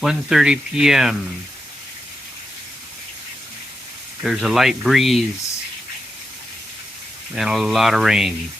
1:30 p.m. There's a light breeze and a lot of rain.